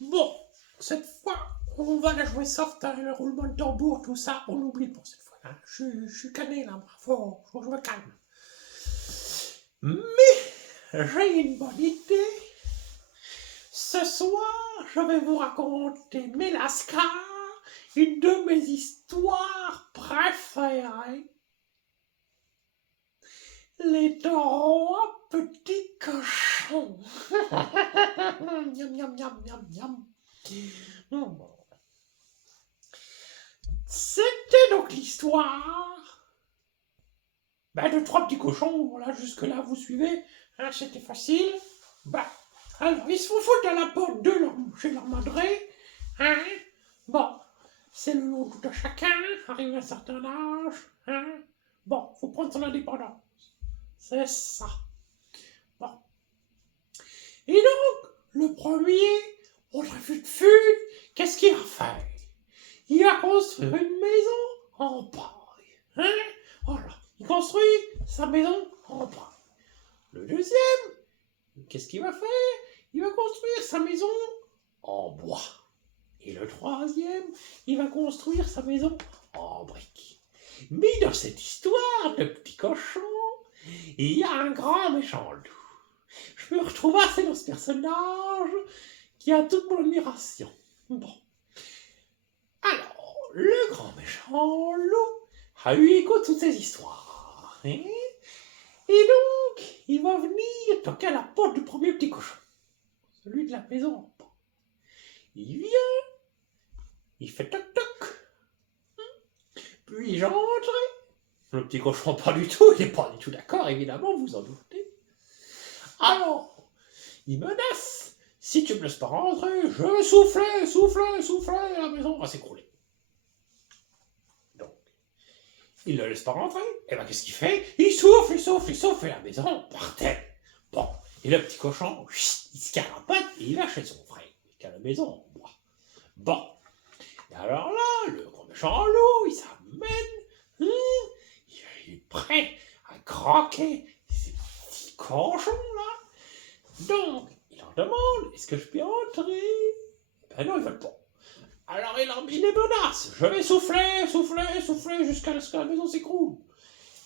Bon, cette fois, on va la jouer soft, hein, le roulement de tambour, tout ça, on oublie pour cette fois. Hein. Je suis calé là, bravo, faut que je me calme. Mais j'ai une bonne idée. Ce soir, je vais vous raconter Mélascar, une de mes histoires préférées. Les trois petits cochons. Miam, miam, miam, miam, miam. C'était donc l'histoire de trois petits cochons. Voilà, jusque-là, vous suivez. Hein, c'était facile. Alors, ils se font foutre à la porte chez leur madré. Hein. Bon, c'est le lot de chacun, arrivé à un certain âge. Hein. Bon, faut prendre son indépendance. C'est ça. Bon. Et donc, le premier, on a vu de fut, qu'est-ce qu'il va faire? Il va construire une maison en paille. Hein? Voilà. Il construit sa maison en paille. Le deuxième, qu'est-ce qu'il va faire? Il va construire sa maison en bois. Et le troisième, il va construire sa maison en briques. Mais dans cette histoire de petits cochons, il y a un grand méchant loup. Je me retrouve assez dans ce personnage qui a toute mon admiration. Bon. Alors, le grand méchant loup a eu écho de toutes ces histoires. Hein? Et donc, il va venir toquer à la porte du premier petit cochon. Celui de la maison en bas. Il vient, il fait toc toc. Puis j'entre. Le petit cochon, pas du tout, il n'est pas du tout d'accord, évidemment, vous en doutez. Alors, il menace. Si tu me laisses pas rentrer, je vais souffler, la maison va s'écrouler. Donc, il ne le laisse pas rentrer. Et bien, qu'est-ce qu'il fait? Il souffle, et la maison par terre. Bon, et le petit cochon, il se carapate et il va chez son frère, qui a la maison en bois. Bon, et alors là, le grand méchant loup, il s'amène, il est prêt à croquer ces petits cochons là. Donc, il leur demande, est-ce que je peux entrer? Ben non, ils veulent pas. Alors il les menace, je vais souffler jusqu'à ce que la maison s'écroule.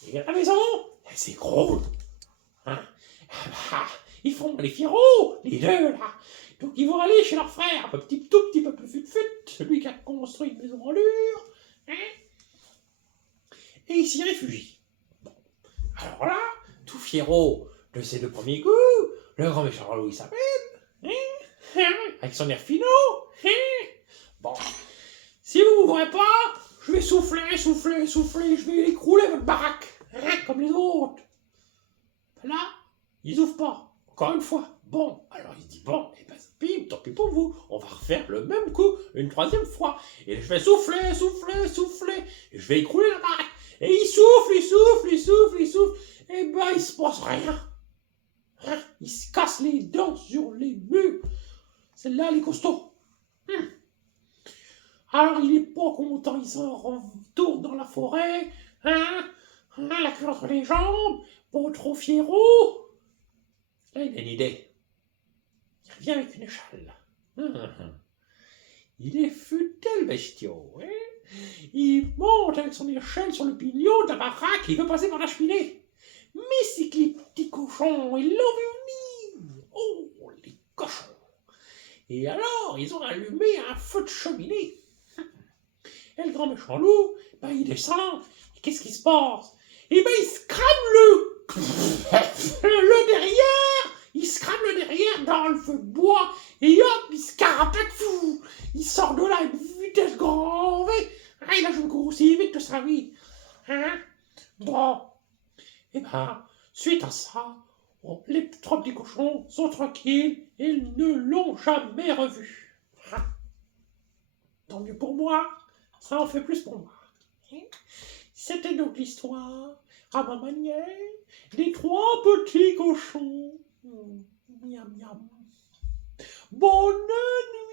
Et la maison, elle s'écroule. Hein? Ils font les fieraux, les deux là. Donc ils vont aller chez leur frère, un tout petit peu plus fut, celui qui a construit une maison en lure. Hein? Et ils s'y réfugient. Bon. Alors là, tout fieraux de ses deux premiers coups, le grand méchant loup il s'appelle, avec son air finot. Bon, si vous m'ouvrez pas, je vais souffler, je vais écrouler votre baraque, comme les autres. Là, ils ouvrent pas. Encore une fois. Bon, alors il se dit, bon, et ben pim, tant pis pour vous, on va refaire le même coup, une troisième fois. Et je vais souffler, et je vais écrouler la baraque. Et il souffle, et ben il se passe rien. Il se casse les dents sur les murs. Celle-là, elle est costaud. Alors il est pas content, il s'en retourne dans la forêt, la queue entre les jambes, pas trop fierot. Là, il a une idée. Il revient avec une échelle. Il est futé le bestiau. Il monte avec son échelle sur le pignon de la baraque et il veut passer par la cheminée. Mais c'est que les petits cochons, ils l'ont vu venir. Oh, les cochons. Et alors, ils ont allumé un feu de cheminée. Et le grand méchant loup, il descend. Et qu'est-ce qui se passe? Et il se crame le derrière. Il se crame le derrière dans le feu de bois. Et hop, il se carapate fou. Il sort de là à une vitesse grand V. Il a joué aussi vite que sa vie. Bon. Et suite à ça, les trois petits cochons sont tranquilles et ils ne l'ont jamais revu. Tant mieux pour moi. Ça en fait plus pour moi. C'était donc l'histoire, à ma manière, des trois petits cochons. Miam miam. Bonne nuit.